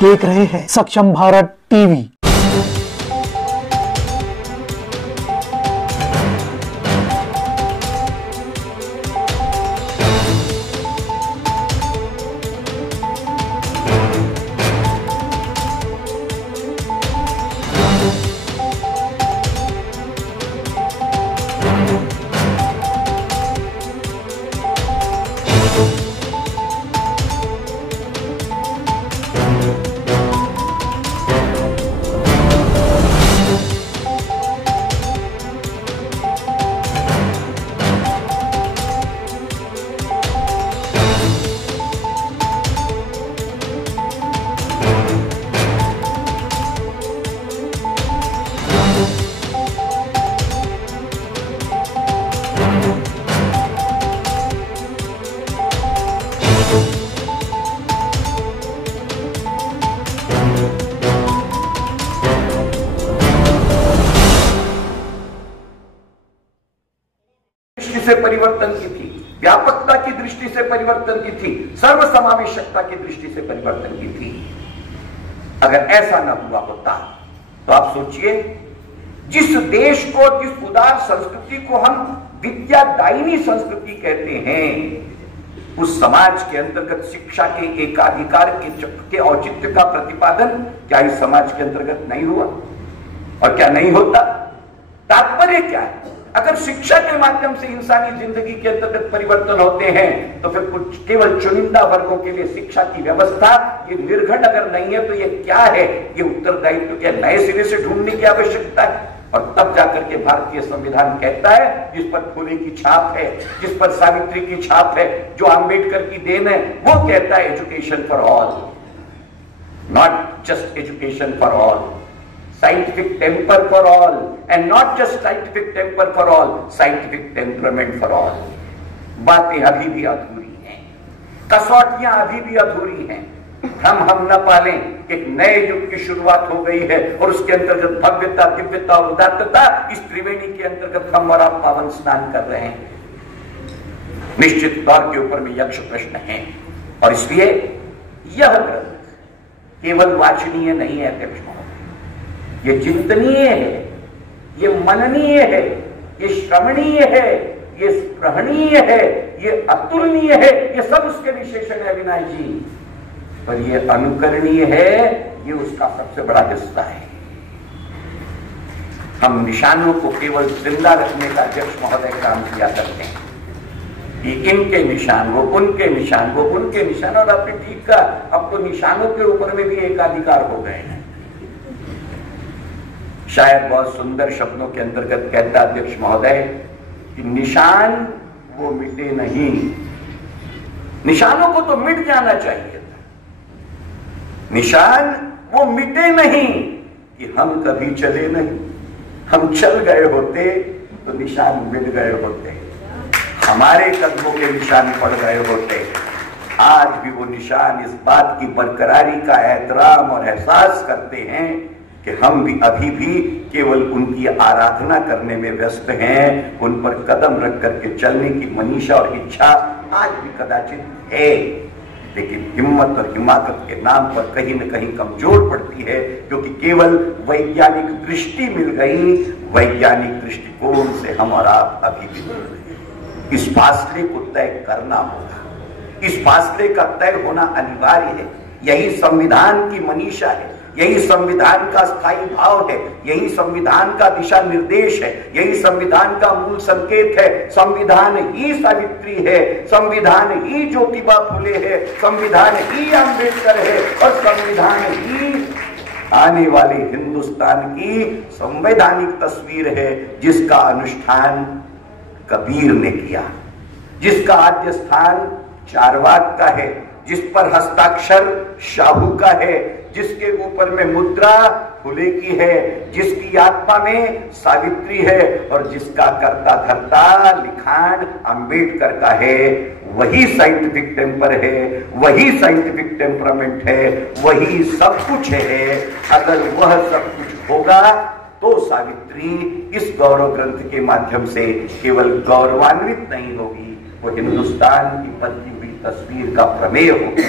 देख रहे हैं सक्षम भारत टीवी। दृष्टि से परिवर्तन की थी, व्यापकता की दृष्टि से परिवर्तन की थी, सर्वसमावेशकता की दृष्टि से परिवर्तन की थी। अगर ऐसा न हुआ होता तो आप सोचिए, जिस देश को, जिस उदार संस्कृति को हम विद्यादायिनी संस्कृति कहते हैं, उस समाज के अंतर्गत शिक्षा के एकाधिकार के औचित्य का प्रतिपादन क्या इस समाज के अंतर्गत नहीं हुआ? और क्या नहीं होता? तात्पर्य क्या है? अगर शिक्षा के माध्यम से इंसानी जिंदगी के अंतर्गत परिवर्तन होते हैं तो फिर कुछ केवल चुनिंदा वर्गों के लिए शिक्षा की व्यवस्था ये निर्घट अगर नहीं है तो ये क्या है? ये उत्तरदायित्व क्या नए सिरे से ढूंढने की आवश्यकता है। और तब जाकर के भारतीय संविधान कहता है, जिस पर फुले की छाप है, जिस पर सावित्री की छाप है, जो आंबेडकर की देन है, वो कहता है education for all, not just education for all, scientific temper for all, and not just scientific temper for all, scientific temperament for all। बातें अभी भी अधूरी हैं, कसौटियां अभी भी अधूरी हैं। हम न पालें, एक नए युग की शुरुआत हो गई है और उसके अंतर्गत भव्यता, दिव्यता और उदात्तता, इस त्रिवेणी के अंतर्गत हम और आप पावन स्नान कर रहे हैं। निश्चित तौर के ऊपर में यक्ष प्रश्न है और इसलिए यह ग्रंथ केवल वाचनीय नहीं है अध्यक्ष महोदय, ये चिंतनीय है, ये मननीय है, ये श्रवणीय है, ये स्पृहणीय है, ये अतुलनीय है, ये सब उसके विशेषण है अविनाश जी। पर ये अनुकरणीय है, ये उसका सबसे बड़ा हिस्सा है। हम निशानों को केवल जिंदा रखने का अध्यक्ष महोदय काम किया करते हैं कि इनके निशान, वो उनके निशान, वो उनके निशान, और आपने ठीक कहा, अब तो निशानों के ऊपर में भी एकाधिकार हो गए हैं। शायद बहुत सुंदर शब्दों के अंतर्गत कहता अध्यक्ष महोदय कि निशान वो मिटे नहीं, निशानों को तो मिट जाना चाहिए था, निशान वो मिटे नहीं कि हम कभी चले नहीं, हम चल गए होते तो निशान मिट गए होते, हमारे कदमों के निशान पड़ गए होते। आज भी वो निशान इस बात की बरकरारी का एहतराम और एहसास करते हैं कि हम भी अभी भी केवल उनकी आराधना करने में व्यस्त हैं, उन पर कदम रख करके चलने की मनीषा और इच्छा आज भी कदाचित है, लेकिन हिम्मत और हिमाकत के नाम पर कहीं न कहीं कमजोर पड़ती है, क्योंकि केवल वैज्ञानिक दृष्टि मिल गई, वैज्ञानिक दृष्टिकोण से हम और आप अभी भी इस फासले को तय करना होगा, इस फासले का तय होना अनिवार्य है। यही संविधान की मनीषा है, यही संविधान का स्थायी भाव है, यही संविधान का दिशा निर्देश है, यही संविधान का मूल संकेत है। संविधान ही सावित्री है, संविधान ही ज्योतिबा फुले है, संविधान ही अम्बेडकर है, और संविधान ही आने वाले हिंदुस्तान की संवैधानिक तस्वीर है, जिसका अनुष्ठान कबीर ने किया, जिसका आद्य स्थान चारवाक का है, जिस पर हस्ताक्षर शाहू का है, जिसके ऊपर में मुद्रा फुले की है, जिसकी आत्मा में सावित्री है, और जिसका कर्ता धर्ता लिखाण अंबेडकर का है। वही साइंटिफिक टेम्पर है, वही साइंटिफिक टेम्परामेंट है, वही सब कुछ है। अगर वह सब कुछ होगा तो सावित्री इस गौरव ग्रंथ के माध्यम से केवल गौरवान्वित नहीं होगी, वो हिंदुस्तान की बदली हुई तस्वीर का प्रमेय होगी।